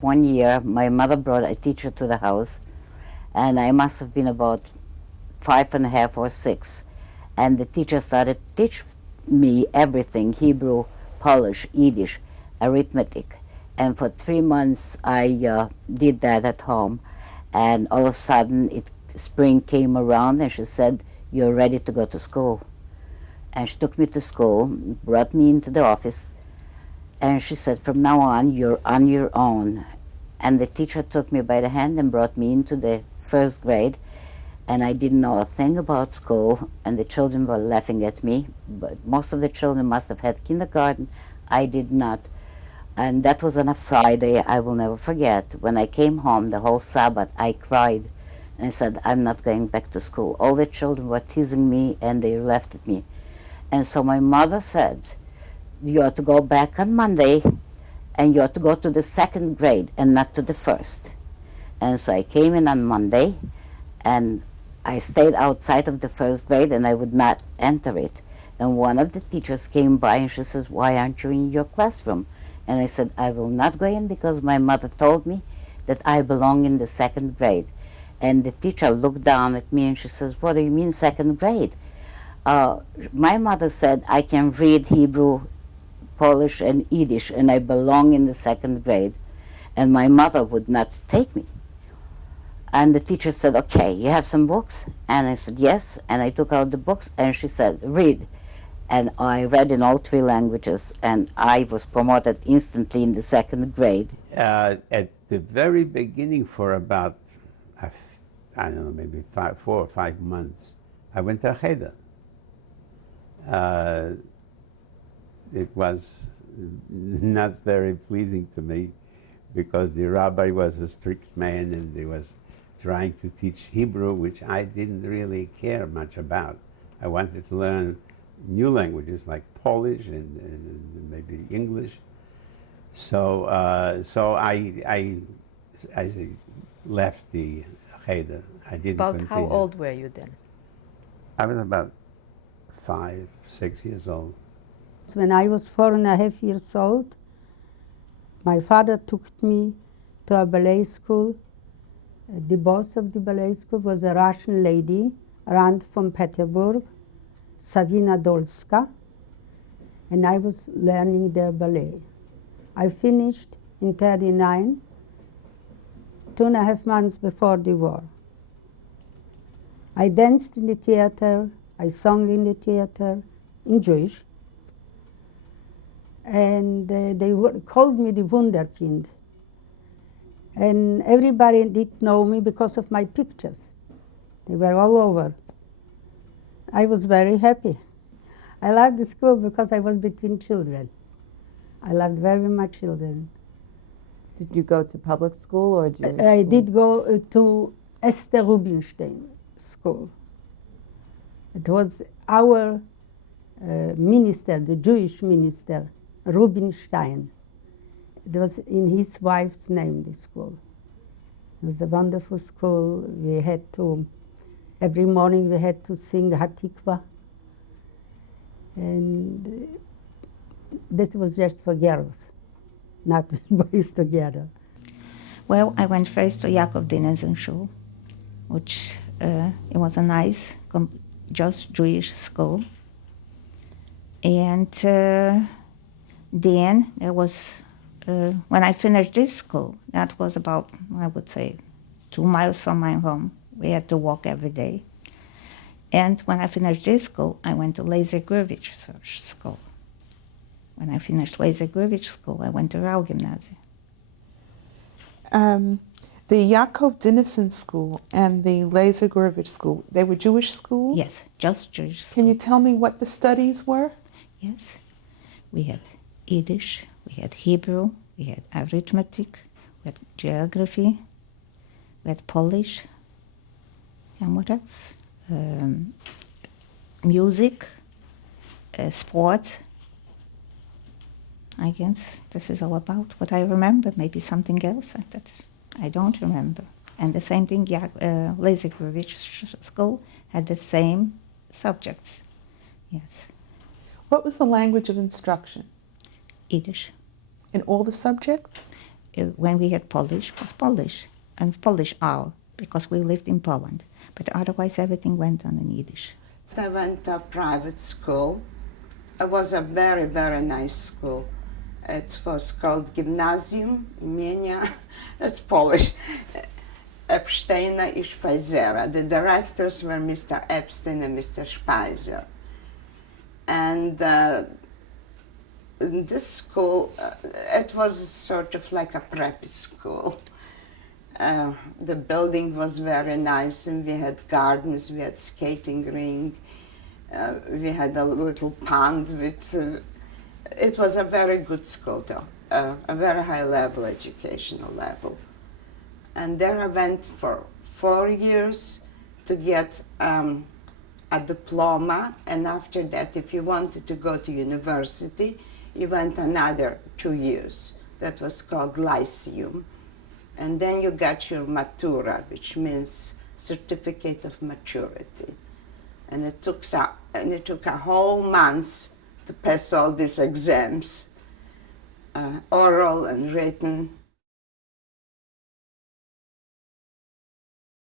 One year, my mother brought a teacher to the house, and I must have been about 5.5 or 6. And the teacher started to teach me everything: Hebrew, Polish, Yiddish, arithmetic. And for 3 months, I did that at home. And all of a sudden, spring came around, and she said, "You're ready to go to school." And she took me to school, brought me into the office, and she said, "From now on, you're on your own." And the teacher took me by the hand and brought me into the first grade. And I didn't know a thing about school, and the children were laughing at me. But most of the children must have had kindergarten. I did not. And that was on a Friday I will never forget. When I came home the whole Sabbath, I cried. And I said, "I'm not going back to school." All the children were teasing me, and they laughed at me. And so my mother said, "You ought to go back on Monday, and you ought to go to the second grade and not to the first." And so I came in on Monday, and I stayed outside of the first grade, and I would not enter it. And one of the teachers came by, and she says, "Why aren't you in your classroom?" And I said, "I will not go in because my mother told me that I belong in the second grade." And the teacher looked down at me, and she says, "What do you mean second grade?" My mother said, "I can read Hebrew, Polish, and Yiddish, and I belong in the second grade." And my mother would not take me. And the teacher said, "Okay, you have some books?" And I said, "Yes." And I took out the books, and she said, "Read." And I read in all 3 languages, and I was promoted instantly in the second grade. At the very beginning, for about, I don't know, maybe 4 or 5 months, I went to a cheder. It was not very pleasing to me because the rabbi was a strict man, and he was trying to teach Hebrew, which I didn't really care much about. I wanted to learn new languages like Polish and maybe English. So I left the cheder. I didn't About continue. how old were you then? I was about 5, 6 years old. When I was 4.5 years old, my father took me to a ballet school. The boss of the ballet school was a Russian lady, around from Petersburg, Savina Dolska, and I was learning their ballet. I finished in 1939, 2.5 months before the war. I danced in the theater, I sang in the theater, in Jewish, and they called me the Wunderkind. And everybody did know me because of my pictures. They were all over. I was very happy. I loved the school because I was between children. I loved very much children. Did you go to public school or Jewish school? I did go to Esther Rubinstein School. It was our minister, the Jewish minister, Rubinstein. It was in his wife's name, the school. It was a wonderful school. We had to, every morning we had to sing Hatikva. And that was just for girls, not boys together. Well, I went first to Yaakov Dinesen Shul, which it was a nice, just Jewish school. And then there was, when I finished this school, that was about, I would say, 2 miles from my home. We had to walk every day. And when I finished this school, I went to Laser Gurvich School. When I finished Laser Gurvich School, I went to Rau Gymnasium. The Yaakov Dinesen School and the Laser Gurevich School, they were Jewish schools? Yes, just Jewish schools. Can you tell me what the studies were? Yes. We had Yiddish, we had Hebrew, we had arithmetic, we had geography, we had Polish, and what else? Music, sports. I guess this is all about what I remember. Maybe something else that I don't remember. And the same thing, Laser Gurevich School had the same subjects. Yes. What was the language of instruction? Yiddish. In all the subjects? when we had Polish, was Polish, and Polish all, because we lived in Poland. But otherwise, everything went on in Yiddish. I went to private school. It was a very, very nice school. It was called Gimnazjum imienia, that's Polish, Epsteina I Speisera. The directors were Mr. Epstein and Mr. Speiser. And in this school, it was sort of like a preppy school. The building was very nice, and we had gardens, we had skating rink, we had a little pond with, it was a very good school though, a very high level, educational level. And there I went for 4 years to get a diploma, and after that, if you wanted to go to university, you went another 2 years. That was called Lyceum. And then you got your matura, which means certificate of maturity. And it took a whole month to pass all these exams, oral and written.